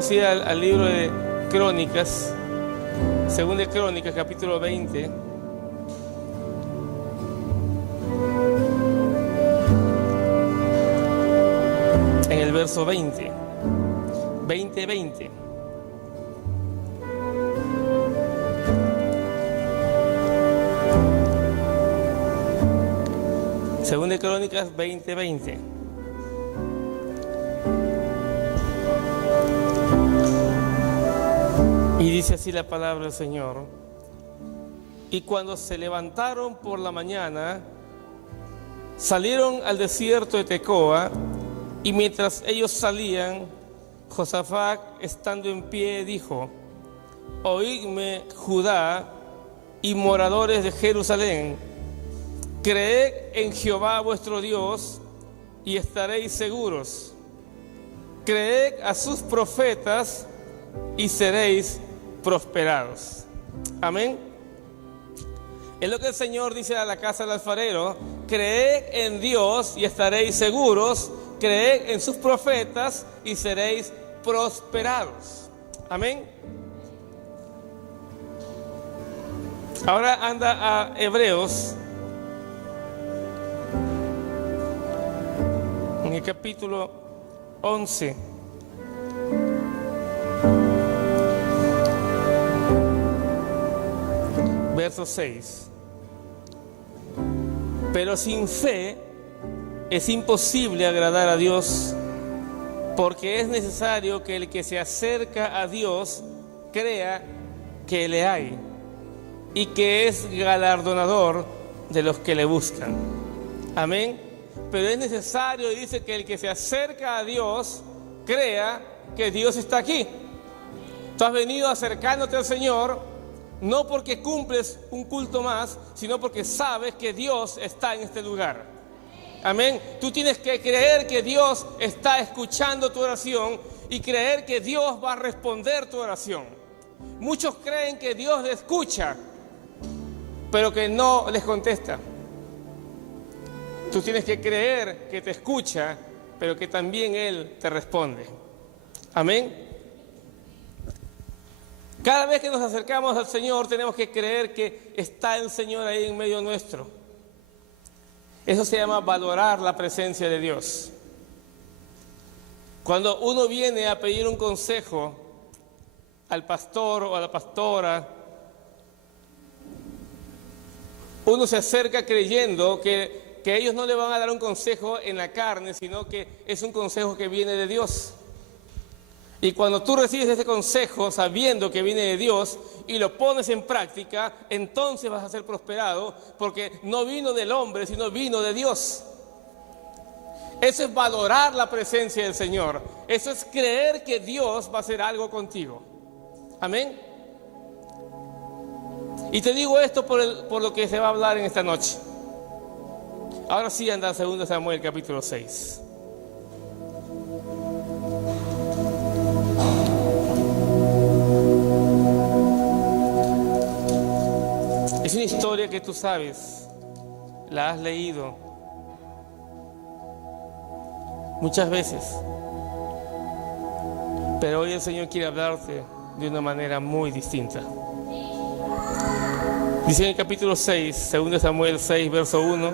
Vamos a ir al libro de Crónicas, segunda de Crónicas, capítulo 20. En el verso 20. 20. Segunda de Crónicas 20. Y dice así la palabra del Señor. Y cuando se levantaron por la mañana, salieron al desierto de Tecoa, y mientras ellos salían, Josafat, estando en pie, dijo: Oídme, Judá y moradores de Jerusalén, creed en Jehová vuestro Dios y estaréis seguros. Creed a sus profetas y seréis prosperados. Amén. Es lo que el Señor dice a la casa del alfarero: creed en Dios y estaréis seguros, creed en sus profetas y seréis prosperados. Amén. Ahora anda a Hebreos, en el capítulo 11. Verso 6. Pero sin fe es imposible agradar a Dios, porque es necesario que el que se acerca a Dios crea que le hay y que es galardonador de los que le buscan. Amén. Pero es necesario, dice, que el que se acerca a Dios crea que Dios está aquí. Tú has venido acercándote al Señor no porque cumples un culto más, sino porque sabes que Dios está en este lugar. Amén. Tú tienes que creer que Dios está escuchando tu oración y creer que Dios va a responder tu oración. Muchos creen que Dios les escucha, pero que no les contesta. Tú tienes que creer que te escucha, pero que también Él te responde. Amén. Cada vez que nos acercamos al Señor tenemos que creer que está el Señor ahí en medio nuestro. Eso se llama valorar la presencia de Dios. Cuando uno viene a pedir un consejo al pastor o a la pastora, uno se acerca creyendo que ellos no le van a dar un consejo en la carne, sino que es un consejo que viene de Dios. Y cuando tú recibes ese consejo sabiendo que viene de Dios y lo pones en práctica, entonces vas a ser prosperado, porque no vino del hombre, sino vino de Dios. Eso es valorar la presencia del Señor. Eso es creer que Dios va a hacer algo contigo. Amén. Y te digo esto por lo que se va a hablar en esta noche. Ahora sí anda 2 Samuel capítulo 6. Es una historia que tú sabes, la has leído muchas veces, pero hoy el Señor quiere hablarte de una manera muy distinta. Dice en el capítulo 6, 2 Samuel 6, verso 1,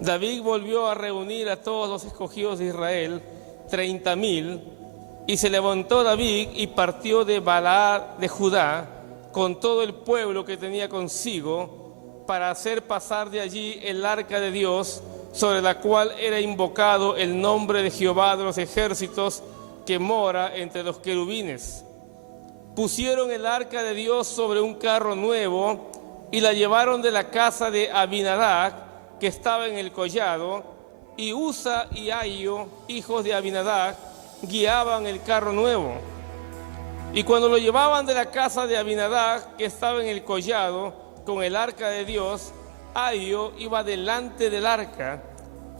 David volvió a reunir a todos los escogidos de Israel, 30,000, y se levantó David y partió de Balaad de Judá con todo el pueblo que tenía consigo, para hacer pasar de allí el arca de Dios, sobre la cual era invocado el nombre de Jehová de los ejércitos, que mora entre los querubines. Pusieron el arca de Dios sobre un carro nuevo y la llevaron de la casa de Abinadab, que estaba en el collado, y Usa y Ahio, hijos de Abinadab, guiaban el carro nuevo. Y cuando lo llevaban de la casa de Abinadab, que estaba en el collado, con el arca de Dios, Ahio iba delante del arca,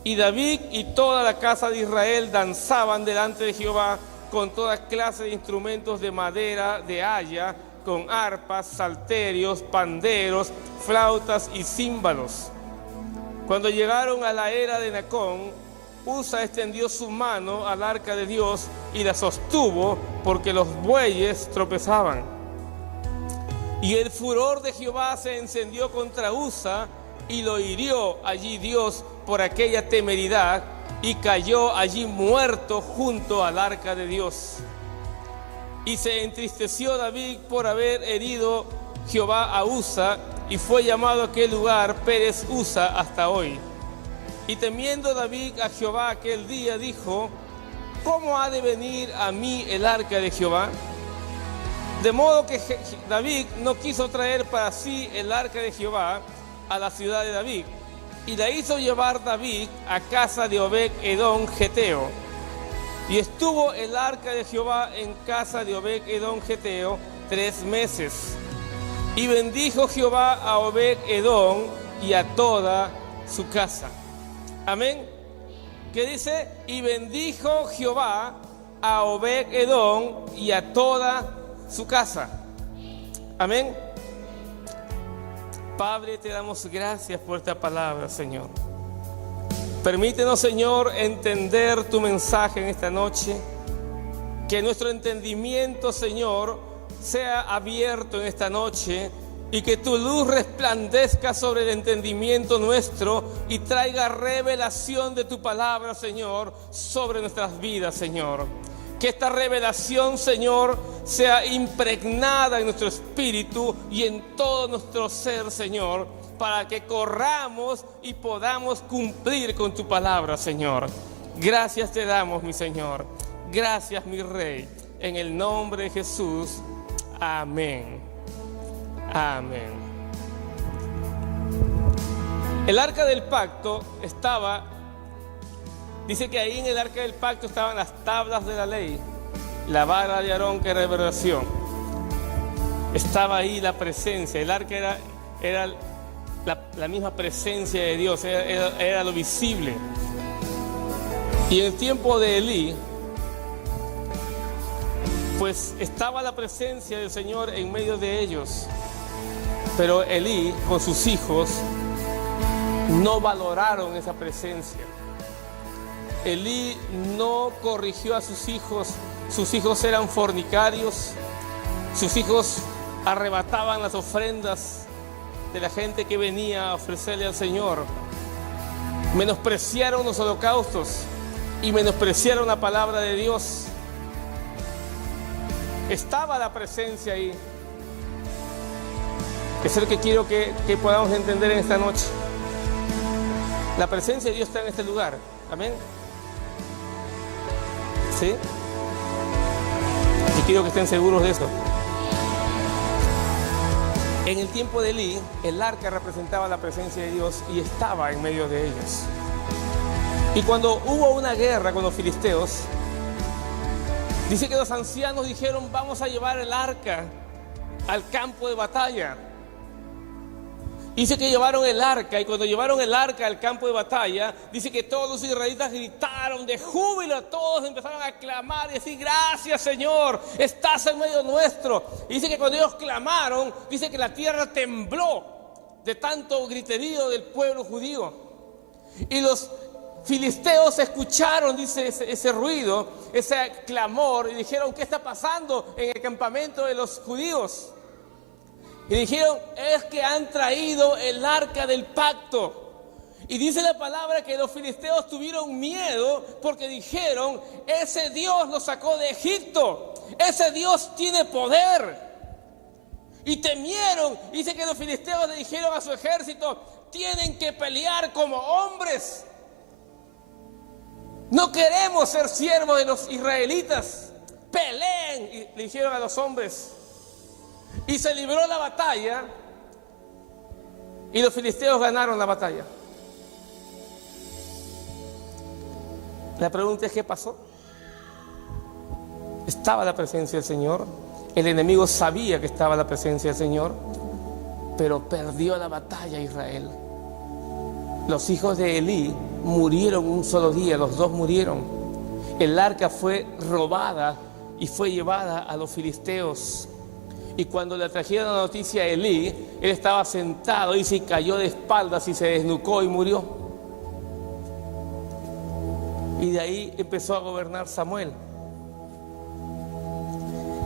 y David y toda la casa de Israel danzaban delante de Jehová con toda clase de instrumentos de madera, de haya, con arpas, salterios, panderos, flautas y címbalos. Cuando llegaron a la era de Nacón, Usa extendió su mano al arca de Dios y la sostuvo porque los bueyes tropezaban. Y el furor de Jehová se encendió contra Usa y lo hirió allí Dios por aquella temeridad y cayó allí muerto junto al arca de Dios. Y se entristeció David por haber herido Jehová a Usa y fue llamado aquel lugar Pérez Usa hasta hoy. Y temiendo David a Jehová aquel día dijo: ¿cómo ha de venir a mí el arca de Jehová? De modo que David no quiso traer para sí el arca de Jehová a la ciudad de David, y la hizo llevar David a casa de Obed-Edom Geteo. Y estuvo el arca de Jehová en casa de Obed-Edom Geteo 3 meses. Y bendijo Jehová a Obed-Edom y a toda su casa. Amén. ¿Qué dice? Y bendijo Jehová a Obed-Edom y a toda su casa. Amén. Padre, te damos gracias por esta palabra, Señor. Permítenos, Señor, entender tu mensaje en esta noche. Que nuestro entendimiento, Señor, sea abierto en esta noche y que tu luz resplandezca sobre el entendimiento nuestro y traiga revelación de tu palabra, Señor, sobre nuestras vidas, Señor. Que esta revelación, Señor, sea impregnada en nuestro espíritu y en todo nuestro ser, Señor, para que corramos y podamos cumplir con tu palabra, Señor. Gracias te damos, mi Señor. Gracias, mi Rey. En el nombre de Jesús. Amén. Amén. El arca del pacto estaba, dice que ahí en el arca del pacto estaban las tablas de la ley, la vara de Aarón que era revelación. Estaba ahí la presencia, el arca era la misma presencia de Dios, era lo visible. Y en el tiempo de Elí, pues estaba la presencia del Señor en medio de ellos. Pero Elí con sus hijos no valoraron esa presencia. Elí no corrigió a sus hijos eran fornicarios, sus hijos arrebataban las ofrendas de la gente que venía a ofrecerle al Señor, menospreciaron los holocaustos y menospreciaron la palabra de Dios. Estaba la presencia ahí. Eso es lo que quiero que podamos entender en esta noche. La presencia de Dios está en este lugar. Amén. ¿Sí? Y quiero que estén seguros de eso. En el tiempo de Elí, el arca representaba la presencia de Dios y estaba en medio de ellos. Y cuando hubo una guerra con los filisteos, dice que los ancianos dijeron: vamos a llevar el arca al campo de batalla. Dice que llevaron el arca, y cuando llevaron el arca al campo de batalla, dice que todos los israelitas gritaron de júbilo, todos empezaron a clamar y decir: gracias, Señor, estás en medio nuestro. Y dice que cuando ellos clamaron, dice que la tierra tembló de tanto griterío del pueblo judío. Y los filisteos escucharon, dice, ese ruido, ese clamor, y dijeron: ¿qué está pasando en el campamento de los judíos? Y dijeron: es que han traído el arca del pacto. Y dice la palabra que los filisteos tuvieron miedo porque dijeron: ese Dios los sacó de Egipto, ese Dios tiene poder. Y temieron. Dice que los filisteos le dijeron a su ejército: tienen que pelear como hombres. No queremos ser siervos de los israelitas. Peleen. Y le dijeron a los hombres. Y se libró la batalla. Y los filisteos ganaron la batalla. La pregunta es: ¿qué pasó? Estaba la presencia del Señor. El enemigo sabía que estaba la presencia del Señor, pero perdió la batalla Israel. Los hijos de Elí murieron un solo día, los dos murieron. El arca fue robada y fue llevada a los filisteos. Y cuando le trajeron la noticia a Elí, él estaba sentado y se cayó de espaldas y se desnucó y murió. Y de ahí empezó a gobernar Samuel.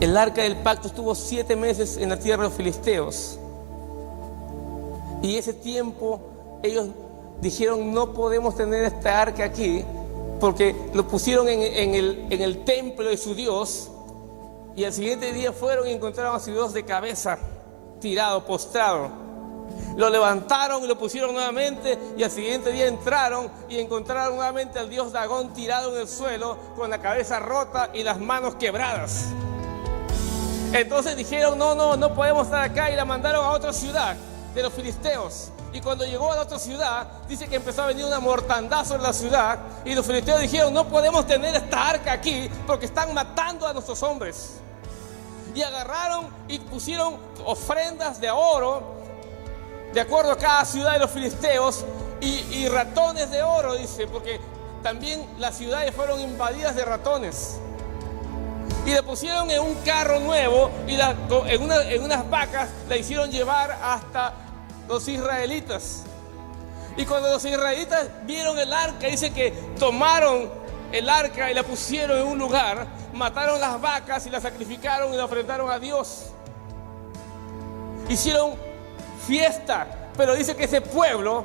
El arca del pacto estuvo 7 meses en la tierra de los filisteos. Y ese tiempo ellos dijeron: no podemos tener esta arca aquí, porque lo pusieron en el templo de su Dios. Y al siguiente día fueron y encontraron a su Dios de cabeza, tirado, postrado. Lo levantaron y lo pusieron nuevamente, y al siguiente día entraron y encontraron nuevamente al dios Dagón tirado en el suelo, con la cabeza rota y las manos quebradas. Entonces dijeron: no podemos estar acá, y la mandaron a otra ciudad de los filisteos. Y cuando llegó a la otra ciudad, dice que empezó a venir una mortandad sobre la ciudad, y los filisteos dijeron: no podemos tener esta arca aquí, porque están matando a nuestros hombres. Y agarraron y pusieron ofrendas de oro, de acuerdo a cada ciudad de los filisteos, y ratones de oro, dice, porque también las ciudades fueron invadidas de ratones. Y la pusieron en un carro nuevo, y en unas vacas la hicieron llevar hasta los israelitas. Y cuando los israelitas vieron el arca, dice que tomaron el arca y la pusieron en un lugar, mataron las vacas y la sacrificaron y la ofrendaron a Dios. Hicieron fiesta, pero dice que ese pueblo,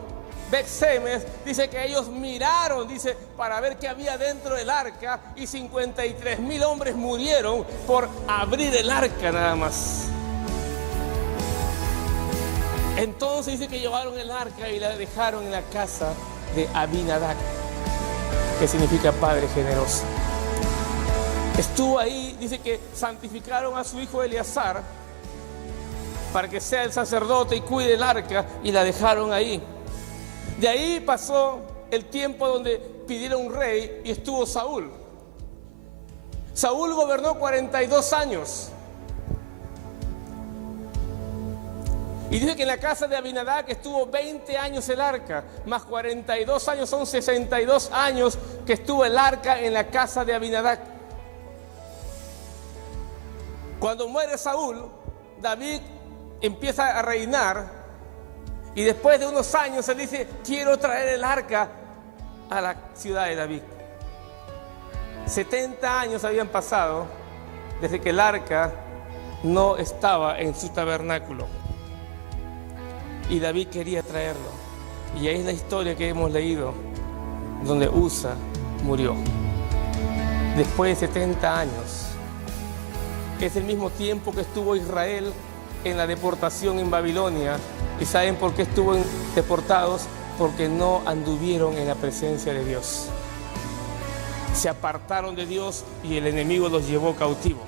Bet-Semes, dice que ellos miraron, dice, para ver qué había dentro del arca, y 53,000 hombres murieron por abrir el arca nada más. Entonces dice que llevaron el arca y la dejaron en la casa de Abinadab, que significa padre generoso. Estuvo ahí, dice que santificaron a su hijo Eleazar para que sea el sacerdote y cuide el arca, y la dejaron ahí. De ahí pasó el tiempo donde pidieron un rey, y estuvo Saúl. Saúl gobernó 42 años. Y dice que en la casa de Abinadab estuvo 20 años el arca, más 42 años, son 62 años que estuvo el arca en la casa de Abinadab. Cuando muere Saúl, David empieza a reinar, y después de unos años él dice: quiero traer el arca a la ciudad de David. 70 años habían pasado desde que el arca no estaba en su tabernáculo, y David quería traerlo. Y ahí es la historia que hemos leído, donde Usa murió después de 70 años. Es el mismo tiempo que estuvo Israel en la deportación en Babilonia. ¿Y saben por qué estuvo deportados? Porque no anduvieron en la presencia de Dios. Se apartaron de Dios y el enemigo los llevó cautivo.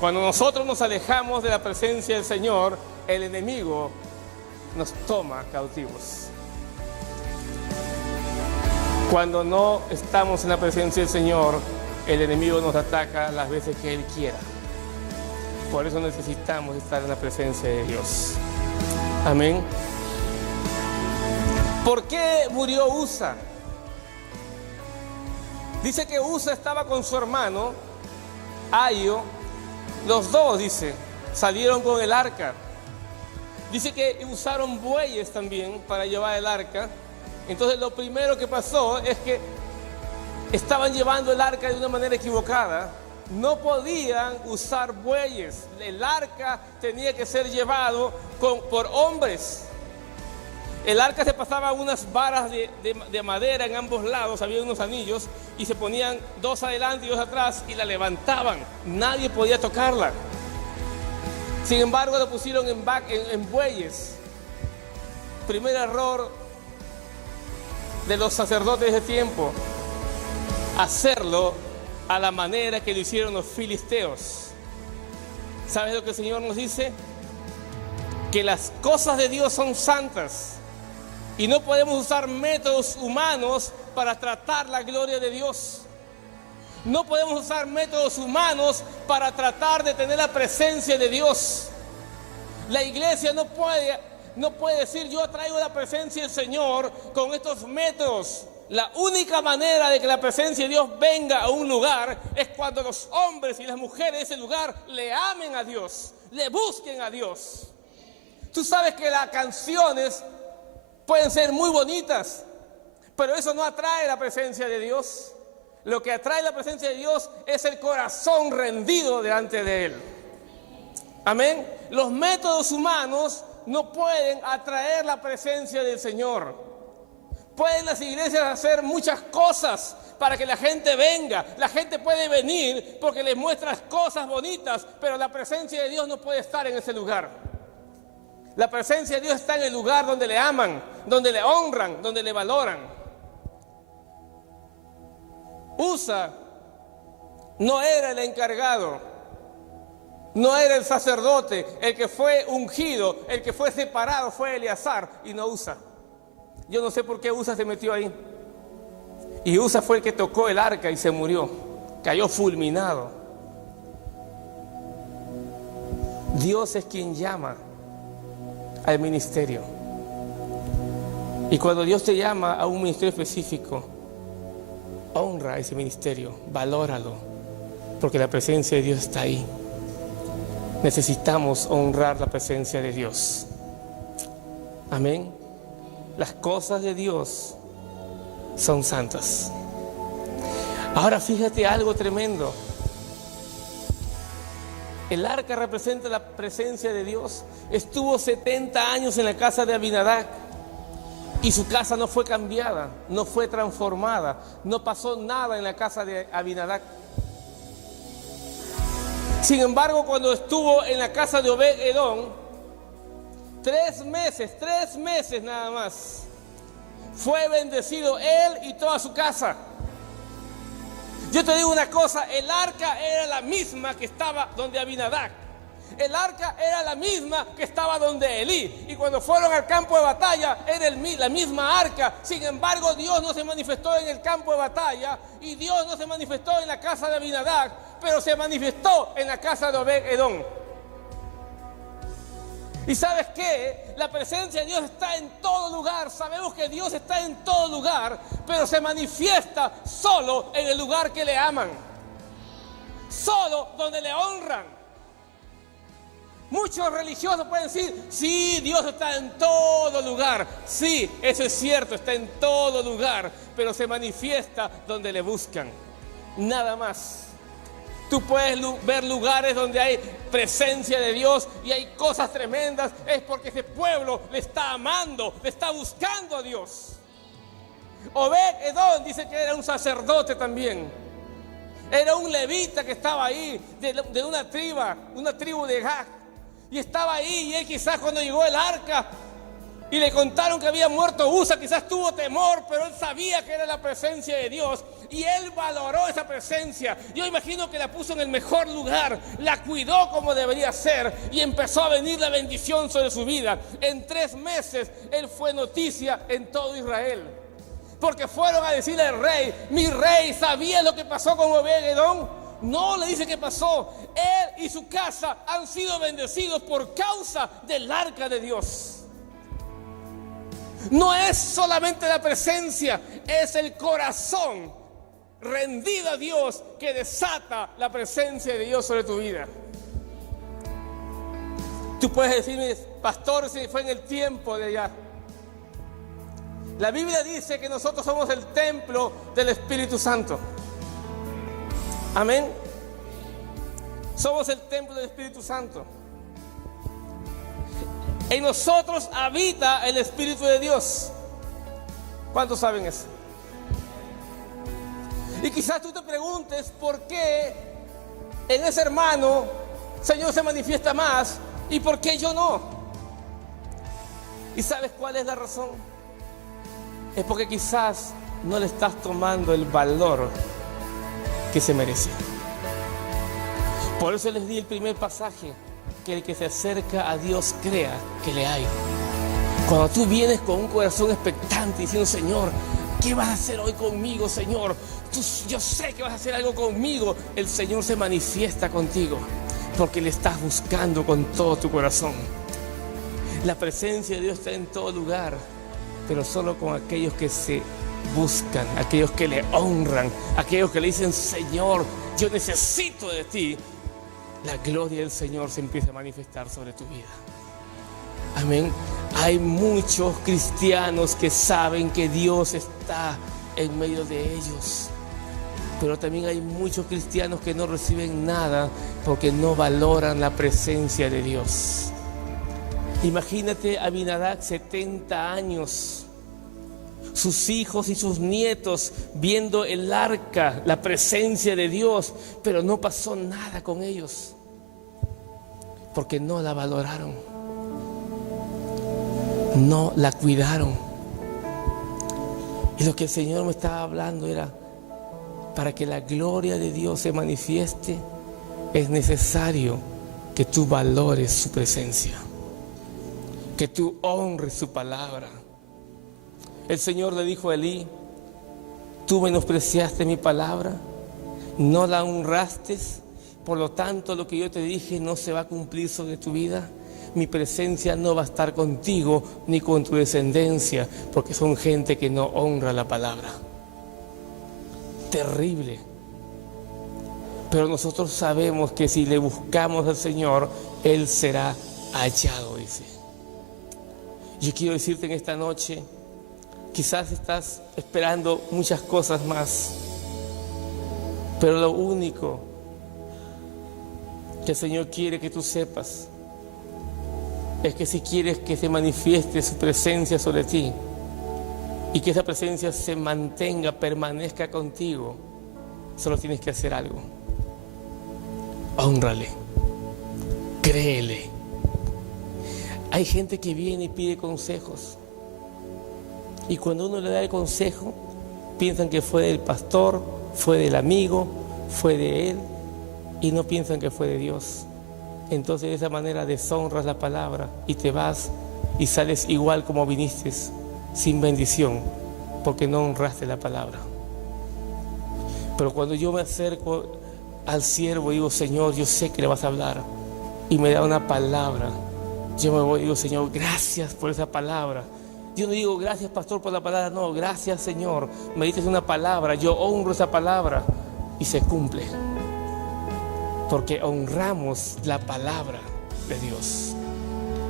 Cuando nosotros nos alejamos de la presencia del Señor, el enemigo nos toma cautivos. Cuando no estamos en la presencia del Señor, el enemigo nos ataca las veces que Él quiera. Por eso necesitamos estar en la presencia de Dios. Amén. ¿Por qué murió Usa? Dice que Usa estaba con su hermano Ahio. Los dos, dice, salieron con el arca. Dice que usaron bueyes también para llevar el arca. Entonces lo primero que pasó es que estaban llevando el arca de una manera equivocada. No podían usar bueyes. El arca tenía que ser llevado por hombres. El arca se pasaba unas varas de madera en ambos lados, había unos anillos, y se ponían 2 adelante y 2 atrás, y la levantaban. Nadie podía tocarla. Sin embargo, lo pusieron en bueyes. Primer error de los sacerdotes de ese tiempo: hacerlo a la manera que lo hicieron los filisteos. ¿Sabes lo que el Señor nos dice? Que las cosas de Dios son santas, y no podemos usar métodos humanos para tratar la gloria de Dios. No podemos usar métodos humanos para tratar de tener la presencia de Dios. La iglesia no puede decir: yo traigo la presencia del Señor con estos métodos. La única manera de que la presencia de Dios venga a un lugar es cuando los hombres y las mujeres de ese lugar le amen a Dios, le busquen a Dios. Tú sabes que las canciones pueden ser muy bonitas, Pero eso no atrae la presencia de Dios. Lo que atrae la presencia de Dios es el corazón rendido delante de Él. Amén. Los métodos humanos no pueden atraer la presencia del Señor. Pueden las iglesias hacer muchas cosas para que la gente venga. La gente puede venir porque les muestras cosas bonitas, pero la presencia de Dios no puede estar en ese lugar. La presencia de Dios está en el lugar donde le aman, donde le honran, donde le valoran. Usa no era el encargado, no era el sacerdote, el que fue ungido, el que fue separado fue Eleazar y no Usa. Yo no sé por qué Usa se metió ahí. Y Usa fue el que tocó el arca y se murió, cayó fulminado. Dios es quien llama al ministerio. Y cuando Dios te llama a un ministerio específico, honra ese ministerio, valóralo, porque la presencia de Dios está ahí. Necesitamos honrar la presencia de Dios. Amén. Las cosas de Dios son santas. Ahora fíjate algo tremendo. El arca representa la presencia de Dios. Estuvo 70 años en la casa de Abinadab y su casa no fue cambiada, no fue transformada, no pasó nada en la casa de Abinadab. Sin embargo, cuando estuvo en la casa de Obed-Edom, 3 meses nada más, fue bendecido él y toda su casa. Yo te digo una cosa, el arca era la misma que estaba donde Abinadab. El arca era la misma que estaba donde Elí. Y cuando fueron al campo de batalla, era la misma arca. Sin embargo, Dios no se manifestó en el campo de batalla. Y Dios no se manifestó en la casa de Abinadab, pero se manifestó en la casa de Obed-Edom. ¿Y sabes qué? La presencia de Dios está en todo lugar. Sabemos que Dios está en todo lugar, pero se manifiesta solo en el lugar que le aman. Solo donde le honran. Muchos religiosos pueden decir, sí, Dios está en todo lugar. Sí, eso es cierto, está en todo lugar, pero se manifiesta donde le buscan. Nada más. Tú puedes ver lugares donde hay presencia de Dios y hay cosas tremendas. Es porque ese pueblo le está amando, le está buscando a Dios. Obed-Edom dice que era un sacerdote también. Era un levita que estaba ahí, de una tribu de Gad. Y estaba ahí, y él quizás cuando llegó el arca y le contaron que había muerto Usa, quizás tuvo temor, pero él sabía que era la presencia de Dios. Y él valoró esa presencia. Yo imagino que la puso en el mejor lugar, la cuidó como debería ser y empezó a venir la bendición sobre su vida. En 3 meses él fue noticia en todo Israel. Porque fueron a decirle al rey, mi rey, ¿sabía lo que pasó con Obed-Edom? No, le dice que pasó. Él y su casa han sido bendecidos por causa del arca de Dios. No es solamente la presencia, es el corazón rendido a Dios que desata la presencia de Dios sobre tu vida. Tú puedes decirme, pastor, si fue en el tiempo de allá. La Biblia dice que nosotros somos el templo del Espíritu Santo. Amén. Somos el templo del Espíritu Santo. En nosotros habita el Espíritu de Dios. ¿Cuántos saben eso? Y quizás tú te preguntes por qué en ese hermano el Señor se manifiesta más y por qué yo no. ¿Y sabes cuál es la razón? Es porque quizás no le estás tomando el valor que se merece. Por eso les di el primer pasaje, que el que se acerca a Dios crea que le hay. Cuando tú vienes con un corazón expectante diciendo, Señor, ¿qué vas a hacer hoy conmigo, Señor? Yo sé que vas a hacer algo conmigo. El Señor se manifiesta contigo porque le estás buscando con todo tu corazón. La presencia de Dios está en todo lugar, pero solo con aquellos que se buscan, aquellos que le honran, aquellos que le dicen, Señor, yo necesito de ti. La gloria del Señor se empieza a manifestar sobre tu vida. Amén. Hay muchos cristianos que saben que Dios está está en medio de ellos. Pero también hay muchos cristianos que no reciben nada porque no valoran la presencia de Dios. Imagínate a Abinadab, 70 años, sus hijos y sus nietos viendo el arca, la presencia de Dios, pero no pasó nada con ellos porque no la valoraron, no la cuidaron. Y lo que el Señor me estaba hablando era: para que la gloria de Dios se manifieste, es necesario que tú valores su presencia, que tú honres su palabra. El Señor le dijo a Elí: tú menospreciaste mi palabra, no la honraste, por lo tanto lo que yo te dije no se va a cumplir sobre tu vida. Mi presencia no va a estar contigo ni con tu descendencia, porque son gente que no honra la palabra. Terrible. Pero nosotros sabemos que si le buscamos al Señor, Él será hallado, dice. Yo quiero decirte en esta noche, quizás estás esperando muchas cosas más, pero lo único que el Señor quiere que tú sepas es que si quieres que se manifieste su presencia sobre ti y que esa presencia se mantenga, permanezca contigo, solo tienes que hacer algo: hónrale, créele. Hay gente que viene y pide consejos, y cuando uno le da el consejo, piensan que fue del pastor, fue del amigo, fue de él, y no piensan que fue de Dios. Entonces de esa manera deshonras la palabra y te vas y sales igual como viniste, sin bendición, porque no honraste la palabra. Pero cuando yo me acerco al siervo y digo: Señor, yo sé que le vas a hablar, y me da una palabra, yo me voy y digo: Señor, gracias por esa palabra. Yo no digo gracias, pastor, por la palabra, no, gracias, Señor, me diste una palabra, yo honro esa palabra, y se cumple, porque honramos la palabra de Dios,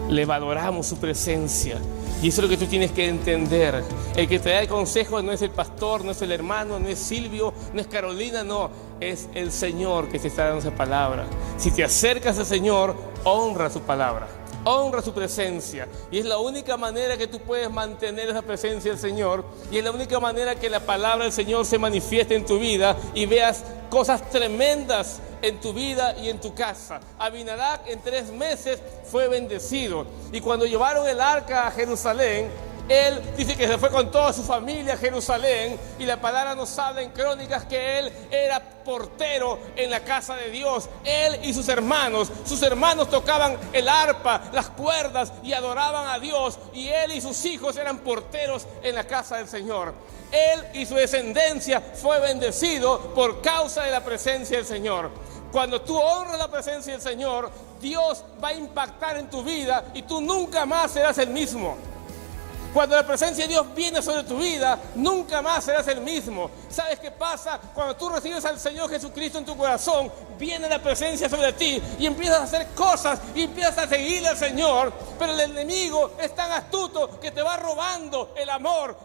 le valoramos su presencia. Y eso es lo que tú tienes que entender. El que te da el consejo no es el pastor, no es el hermano, no es Silvio, no es Carolina, no, es el Señor que te está dando esa palabra. Si te acercas al Señor, honra su palabra, honra su presencia, y es la única manera que tú puedes mantener esa presencia del Señor, y es la única manera que la palabra del Señor se manifieste en tu vida y veas cosas tremendas en tu vida y en tu casa. Abinadab en 3 meses fue bendecido, y cuando llevaron el arca a Jerusalén, él dice que se fue con toda su familia a Jerusalén, y la palabra nos habla en Crónicas que él era portero en la casa de Dios. Él y sus hermanos tocaban el arpa, las cuerdas, y adoraban a Dios, y él y sus hijos eran porteros en la casa del Señor. Él y su descendencia fue bendecido por causa de la presencia del Señor. Cuando tú honras la presencia del Señor, Dios va a impactar en tu vida y tú nunca más serás el mismo. Cuando la presencia de Dios viene sobre tu vida, nunca más serás el mismo. ¿Sabes qué pasa? Cuando tú recibes al Señor Jesucristo en tu corazón, viene la presencia sobre ti y empiezas a hacer cosas y empiezas a seguirle al Señor. Pero el enemigo es tan astuto que te va robando el amor,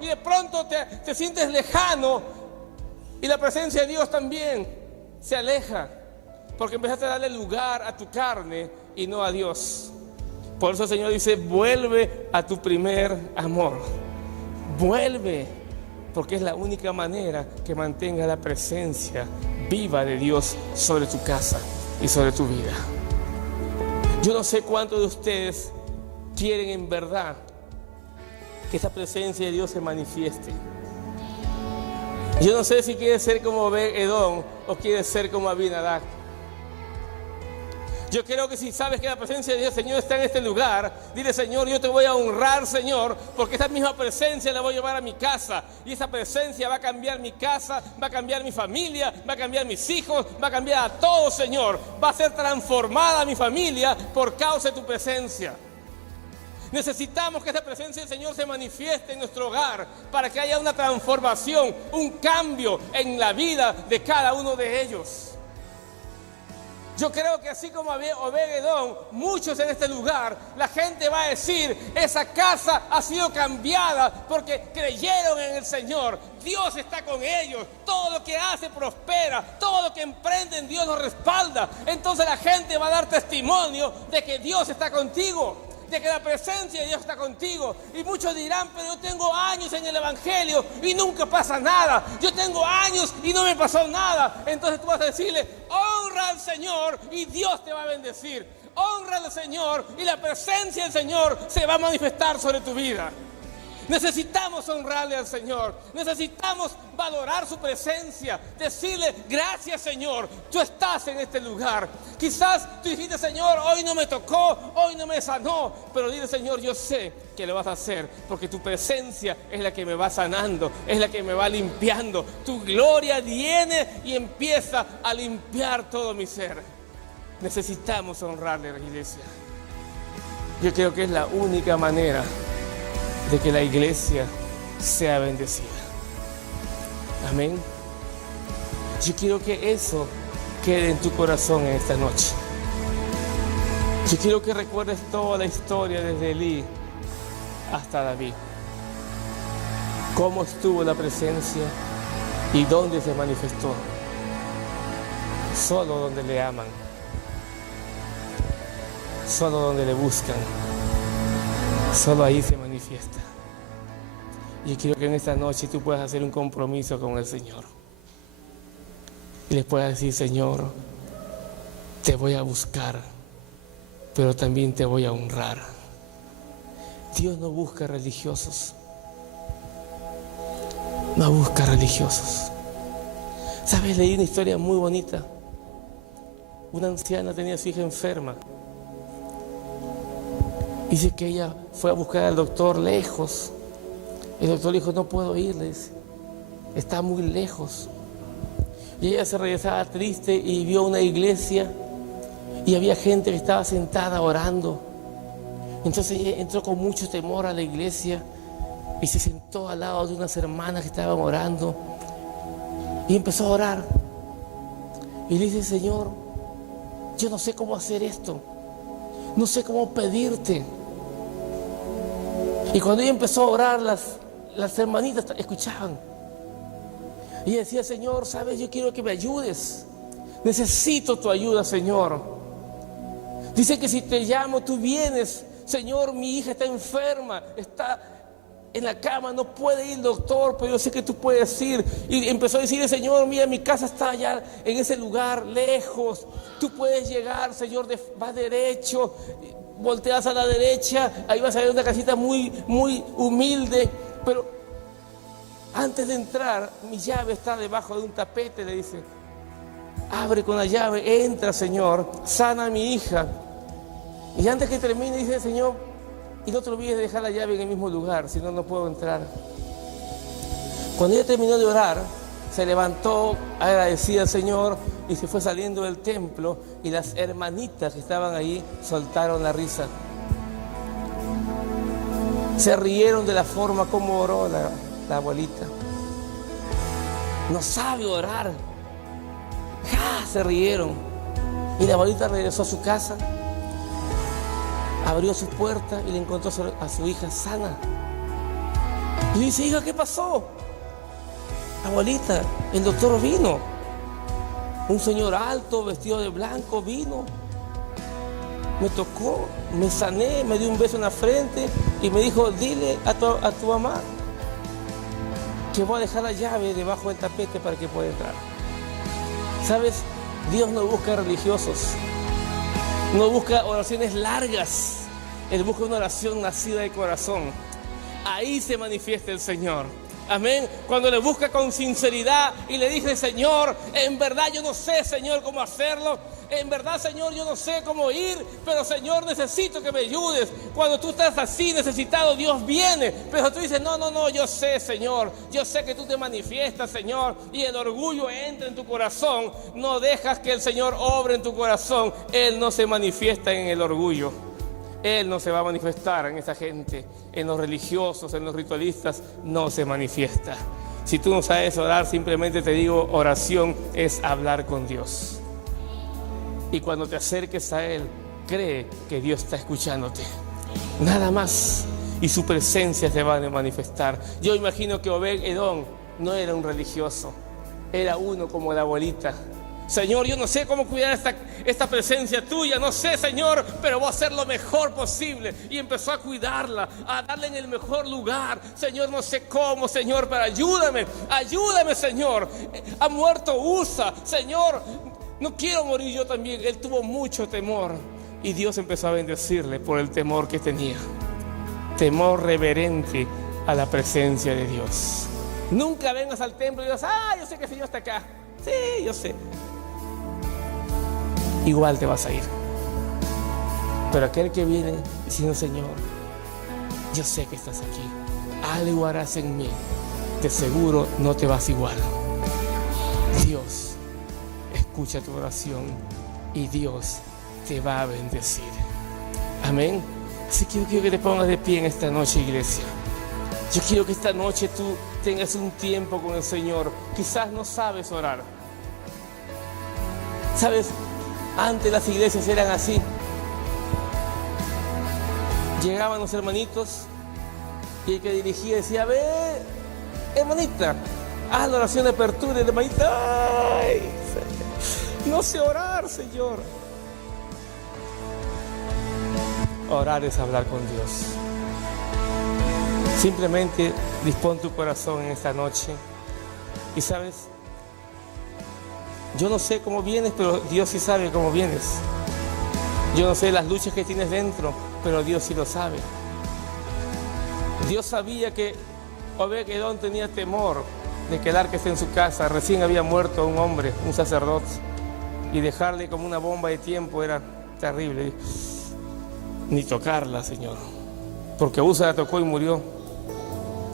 y de pronto te sientes lejano, y la presencia de Dios también se aleja, porque empezaste a darle lugar a tu carne y no a Dios. Por eso el Señor dice: vuelve a tu primer amor. Vuelve, porque es la única manera que mantenga la presencia viva de Dios sobre tu casa y sobre tu vida. Yo no sé cuántos de ustedes quieren en verdad que esa presencia de Dios se manifieste. Yo no sé si quieres ser como Edom o quieres ser como Abinadab. Yo creo que si sabes que la presencia de Dios, Señor, está en este lugar, dile: Señor, yo te voy a honrar, Señor, porque esa misma presencia la voy a llevar a mi casa, y esa presencia va a cambiar mi casa, va a cambiar mi familia, va a cambiar mis hijos, va a cambiar a todos, Señor. Va a ser transformada mi familia por causa de tu presencia. Necesitamos que esa presencia del Señor se manifieste en nuestro hogar para que haya una transformación, un cambio en la vida de cada uno de ellos. Yo creo que así como Obed-Edom, muchos en este lugar, la gente va a decir, esa casa ha sido cambiada porque creyeron en el Señor. Dios está con ellos, todo lo que hace prospera, todo lo que emprenden Dios los respalda. Entonces la gente va a dar testimonio de que Dios está contigo, de que la presencia de Dios está contigo. Y muchos dirán, pero yo tengo años en el Evangelio y nunca pasa nada. Yo tengo años y no me pasó nada. Entonces tú vas a decirle, honra al Señor y Dios te va a bendecir. Honra al Señor y la presencia del Señor se va a manifestar sobre tu vida. Necesitamos honrarle al Señor, necesitamos valorar su presencia, decirle, gracias Señor, tú estás en este lugar. Quizás tú dijiste, Señor, hoy no me tocó, hoy no me sanó, pero dile, Señor, yo sé que lo vas a hacer, porque tu presencia es la que me va sanando, es la que me va limpiando. Tu gloria viene y empieza a limpiar todo mi ser. Necesitamos honrarle a la iglesia. Yo creo que es la única manera de que la iglesia sea bendecida. Amén. Yo quiero que eso quede en tu corazón en esta noche. Yo quiero que recuerdes toda la historia desde Elí hasta David. Cómo estuvo la presencia y dónde se manifestó. Solo donde le aman. Solo donde le buscan. Solo ahí se manifiesta. Y quiero que en esta noche tú puedas hacer un compromiso con el Señor. Y le puedas decir, Señor, te voy a buscar, pero también te voy a honrar. Dios no busca religiosos. No busca religiosos. ¿Sabes? Leí una historia muy bonita. Una anciana tenía a su hija enferma. Dice que ella fue a buscar al doctor lejos. El doctor le dijo, no puedo ir, le dice, está muy lejos. Y ella se regresaba triste y vio una iglesia y había gente que estaba sentada orando. Entonces ella entró con mucho temor a la iglesia y se sentó al lado de unas hermanas que estaban orando y empezó a orar. Y le dice, Señor, yo no sé cómo hacer esto, no sé cómo pedirte. Y cuando ella empezó a orar, las hermanitas escuchaban. Y ella decía, Señor, sabes, yo quiero que me ayudes. Necesito tu ayuda, Señor. Dice que si te llamo, tú vienes. Señor, mi hija está enferma, está en la cama, no puede ir el doctor, pero yo sé que tú puedes ir. Y empezó a decirle, Señor, mira, mi casa está allá en ese lugar, lejos. Tú puedes llegar, Señor, vas derecho. Volteas a la derecha, ahí vas a ver una casita muy, muy humilde, pero antes de entrar, mi llave está debajo de un tapete, le dice. Abre con la llave, entra, Señor, sana a mi hija. Y antes que termine, dice, Señor, y no te olvides de dejar la llave en el mismo lugar, si no, no puedo entrar. Cuando ella terminó de orar, se levantó agradecida al Señor y se fue saliendo del templo, y las hermanitas que estaban ahí soltaron la risa. Se rieron de la forma como oró la abuelita. No sabe orar. ¡Ja! Se rieron. Y la abuelita regresó a su casa, abrió su puerta y le encontró a su hija sana. Y le dice, hija, ¿qué pasó? Abuelita, el doctor vino. Un señor alto, vestido de blanco, vino. Me tocó, me sané, me dio un beso en la frente y me dijo, dile a tu mamá que voy a dejar la llave debajo del tapete para que pueda entrar. ¿Sabes? Dios no busca religiosos, no busca oraciones largas. Él busca una oración nacida de corazón. Ahí se manifiesta el Señor. Amén. Cuando le busca con sinceridad y le dice, Señor, en verdad yo no sé, Señor, cómo hacerlo. En verdad, Señor, yo no sé cómo ir, pero Señor, necesito que me ayudes. Cuando tú estás así necesitado, Dios viene. Pero tú dices, no, yo sé, Señor. Yo sé que tú te manifiestas, Señor. Y el orgullo entra en tu corazón. No dejas que el Señor obre en tu corazón. Él no se manifiesta en el orgullo. Él no se va a manifestar en esa gente, en los religiosos, en los ritualistas, no se manifiesta. Si tú no sabes orar, simplemente te digo, oración es hablar con Dios. Y cuando te acerques a Él, cree que Dios está escuchándote. Nada más. Y su presencia te va a manifestar. Yo imagino que Obed-Edom no era un religioso. Era uno como la abuelita. Señor, yo no sé cómo cuidar esta presencia tuya, no sé, Señor, pero voy a hacer lo mejor posible. Y empezó a cuidarla, a darle en el mejor lugar. Señor, no sé cómo, Señor, pero ayúdame, Señor. Ha muerto Usa, Señor, no quiero morir yo también. Él tuvo mucho temor y Dios empezó a bendecirle por el temor que tenía. Temor reverente a la presencia de Dios. Nunca vengas al templo y digas, yo sé que el Señor está acá. Sí, yo sé. Igual te vas a ir. Pero aquel que viene diciendo, Señor, yo sé que estás aquí, algo harás en mí, de seguro no te vas igual. Dios escucha tu oración y Dios te va a bendecir. Amén. Así que yo quiero que te pongas de pie en esta noche, iglesia. Yo quiero que esta noche tú tengas un tiempo con el Señor. Quizás no sabes orar. ¿Sabes? Antes las iglesias eran así. Llegaban los hermanitos y el que dirigía decía, ve, hermanita, haz la oración de apertura. Y la hermanita, ay, no sé orar, Señor. Orar es hablar con Dios. Simplemente dispón tu corazón en esta noche. Y sabes, yo no sé cómo vienes, pero Dios sí sabe cómo vienes. Yo no sé las luchas que tienes dentro, pero Dios sí lo sabe. Dios sabía que Obed-Edom tenía temor de quedarse en su casa. Recién había muerto un hombre, un sacerdote, y dejarle como una bomba de tiempo era terrible. Ni tocarla, Señor, porque Usa la tocó y murió.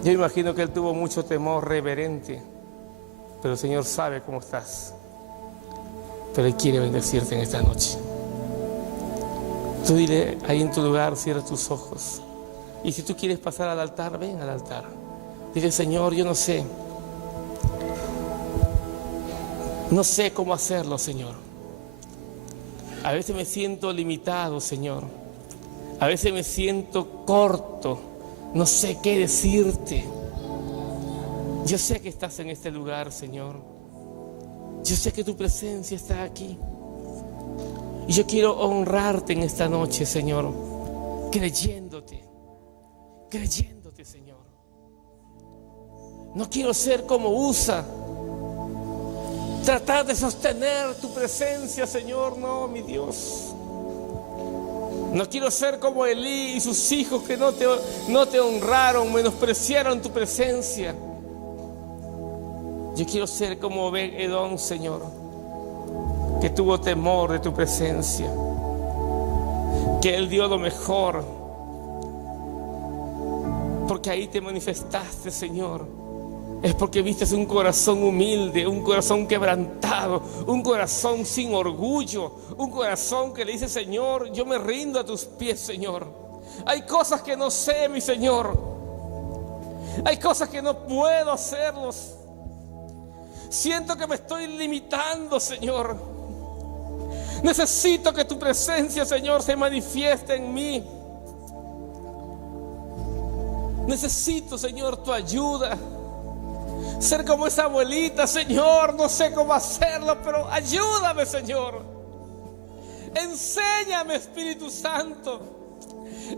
Yo imagino que él tuvo mucho temor reverente, pero el Señor sabe cómo estás. Pero Él quiere bendecirte en esta noche. Tú dile ahí en tu lugar, cierra tus ojos. Y si tú quieres pasar al altar, ven al altar. Dile, Señor, yo no sé cómo hacerlo, Señor. A veces me siento limitado, Señor. A veces me siento corto. No sé qué decirte. Yo sé que estás en este lugar, Señor. Yo sé que tu presencia está aquí. Y yo quiero honrarte en esta noche, Señor, creyéndote, Señor. No quiero ser como Usa, tratar de sostener tu presencia, Señor. No, mi Dios. No quiero ser como Elí y sus hijos que no te honraron, menospreciaron tu presencia. Yo quiero ser como Obed-Edom, Señor, que tuvo temor de tu presencia, que Él dio lo mejor, porque ahí te manifestaste, Señor. Es porque viste un corazón humilde, un corazón quebrantado, un corazón sin orgullo, un corazón que le dice, Señor, yo me rindo a tus pies, Señor. Hay cosas que no sé, mi Señor. Hay cosas que no puedo hacerlos. Siento que me estoy limitando, Señor. Necesito que tu presencia, Señor, se manifieste en mí. Necesito, Señor, tu ayuda. Ser como esa abuelita, Señor. No sé cómo hacerlo, pero ayúdame, Señor. Enséñame, Espíritu Santo.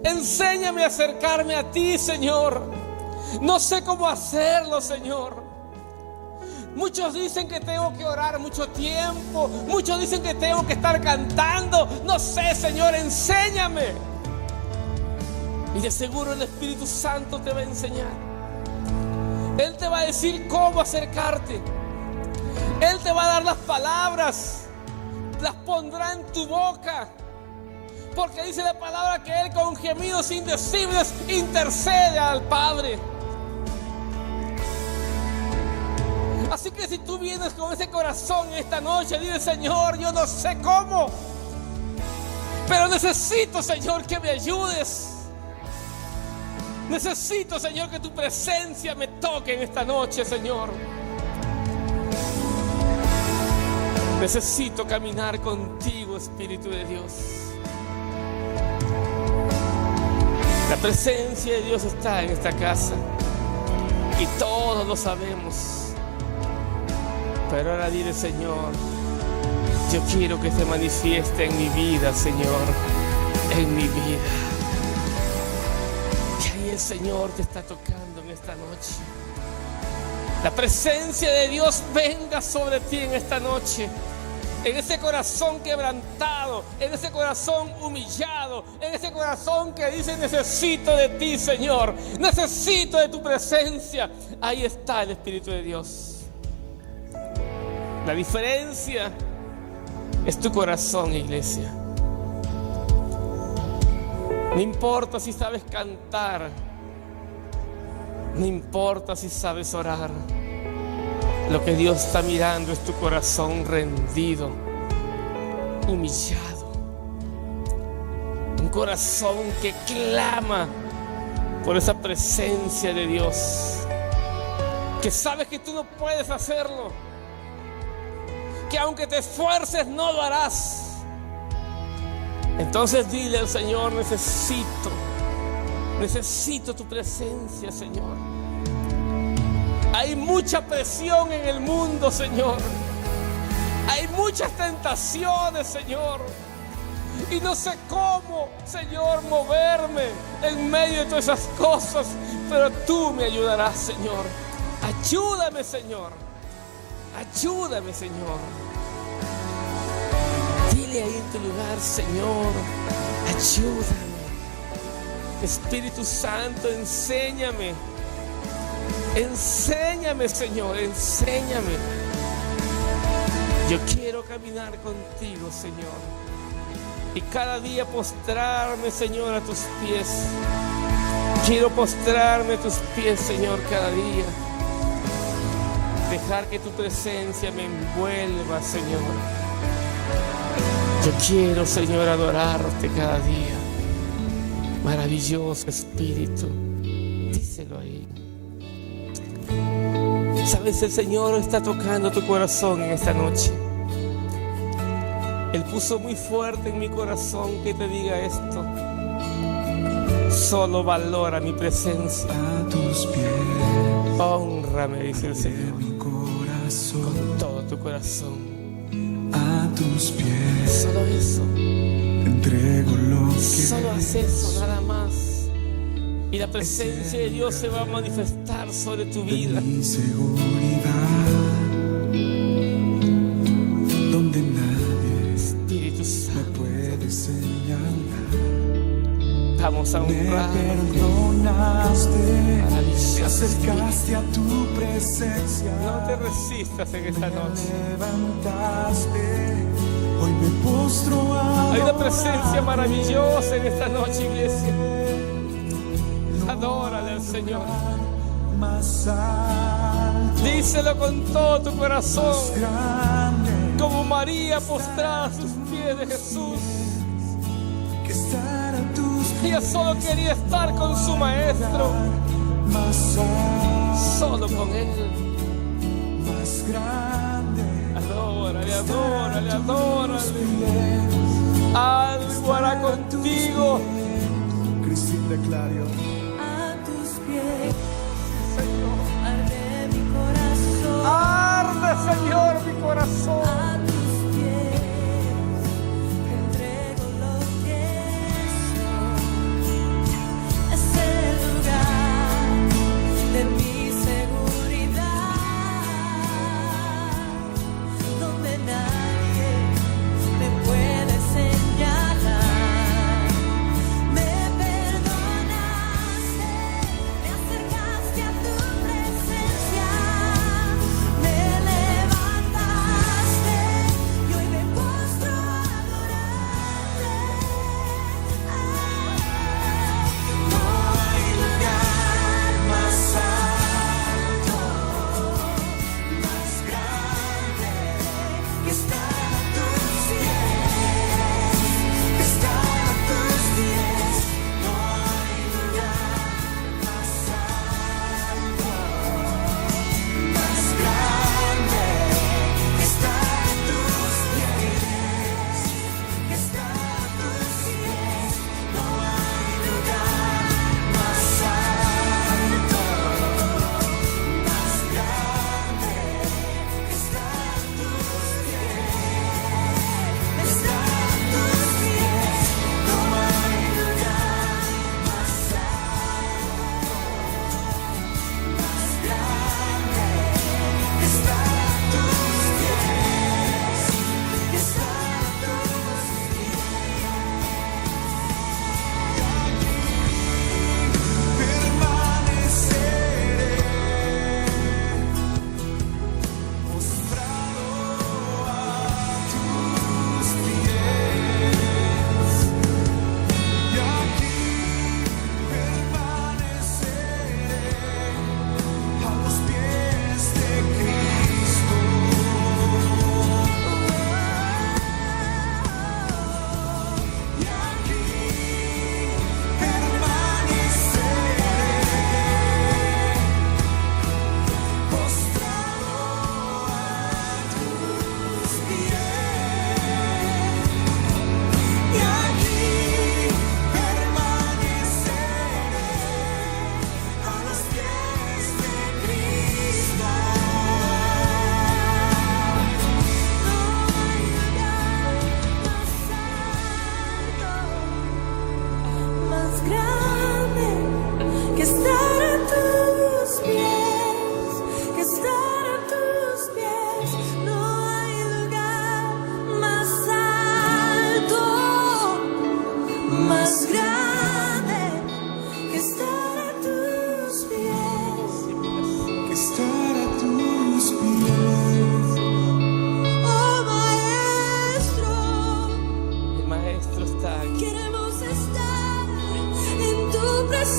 Enséñame a acercarme a ti, Señor. No sé cómo hacerlo, Señor. Muchos dicen que tengo que orar mucho tiempo. Muchos dicen que tengo que estar cantando. No sé, Señor, enséñame. Y de seguro el Espíritu Santo te va a enseñar. Él te va a decir cómo acercarte. Él te va a dar las palabras. Las pondrá en tu boca. Porque dice la palabra que Él con gemidos indecibles intercede al Padre. Así que si tú vienes con ese corazón esta noche, dile, Señor, yo no sé cómo, pero necesito, Señor, que me ayudes. Necesito, Señor, que tu presencia me toque en esta noche, Señor. Necesito caminar contigo, Espíritu de Dios. La presencia de Dios está en esta casa y todos lo sabemos. Pero ahora dile: Señor, yo quiero que se manifieste en mi vida, Señor, en mi vida. Y ahí el Señor te está tocando en esta noche. La presencia de Dios venga sobre ti en esta noche. En ese corazón quebrantado, en ese corazón humillado, en ese corazón que dice: necesito de ti, Señor, necesito de tu presencia. Ahí está el Espíritu de Dios. La diferencia es tu corazón, iglesia. No importa si sabes cantar, no importa si sabes orar. Lo que Dios está mirando es tu corazón rendido, humillado. Un corazón que clama por esa presencia de Dios. Que sabes que tú no puedes hacerlo. Que aunque te esfuerces no lo harás. Entonces dile al Señor: necesito tu presencia, Señor. Hay mucha presión en el mundo, Señor. Hay muchas tentaciones, Señor. Y no sé cómo, Señor, moverme en medio de todas esas cosas. Pero tú me ayudarás, Señor. Ayúdame, Señor. Ayúdame, Señor. Dile ahí en tu lugar: Señor, ayúdame. Espíritu Santo, enséñame. Enséñame, Señor, enséñame. Yo quiero caminar contigo, Señor. Y cada día postrarme, Señor, a tus pies. Quiero postrarme a tus pies, Señor, cada día. Dejar que tu presencia me envuelva, Señor. Yo quiero, Señor, adorarte cada día. Maravilloso Espíritu. Díselo ahí. Sabes, el Señor está tocando tu corazón en esta noche. Él puso muy fuerte en mi corazón que te diga esto: solo valora mi presencia. A tus pies, Hónrame, dice el Señor, mi corazón, con todo tu corazón. a tus pies, Solo eso. entrego lo que Solo haz eso, nada más. Y la presencia de Dios se va a manifestar sobre tu vida. mi seguridad, donde nadie Espíritu me Santo, puede señalar. vamos a Me honrar. perdonaste, me Maravilloso acercaste a tu presencia. No te resistas en esta noche. Levantaste, hoy me postro a Hay una presencia maravillosa en esta noche, iglesia. Adórale al Señor. más alto, Díselo con todo tu corazón. grande, Como María postrada a sus pies de Jesús. que estar a tus pies. Ella solo quería estar con su maestro. Más alto, Solo con él. más grande, Adórale, adórale, adórale. Algo hará contigo. Cristina Clario. A tus pies Señor. arde mi corazón. Arde, Señor, mi corazón. A tus pies entrego lo que soy. Es el lugar de mi seguridad, donde nadie me puede señalar. Me perdonaste, me acercaste a tu presencia, me levantaste,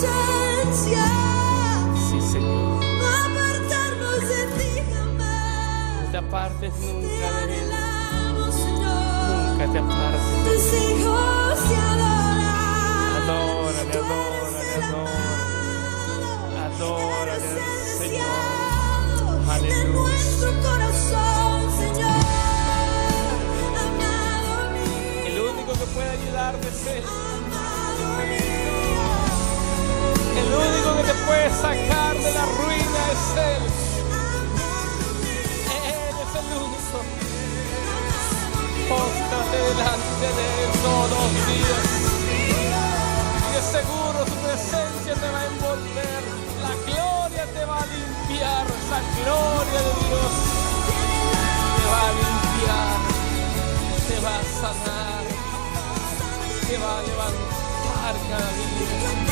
presencia, Sí, Señor. no apartarnos de ti jamás. No te apartes Te nunca de Él. anhelamos, Señor. Nunca te apartes de Tus Él. hijos te adoran. Adórale, Tú eres adórale, el adórale. amado. Adórale Eres el al Señor. deseado de Aleluya. nuestro corazón, Señor. Amado mío, El único que puede ayudarte es Él. amado mío, El único que te puede sacar de la ruina es Él. Él es el único. Póstrate delante de Él todos los días. Y de seguro su presencia te va a envolver. La gloria te va a limpiar. La gloria de Dios te va a limpiar. Te va a sanar. Te va a levantar cada día.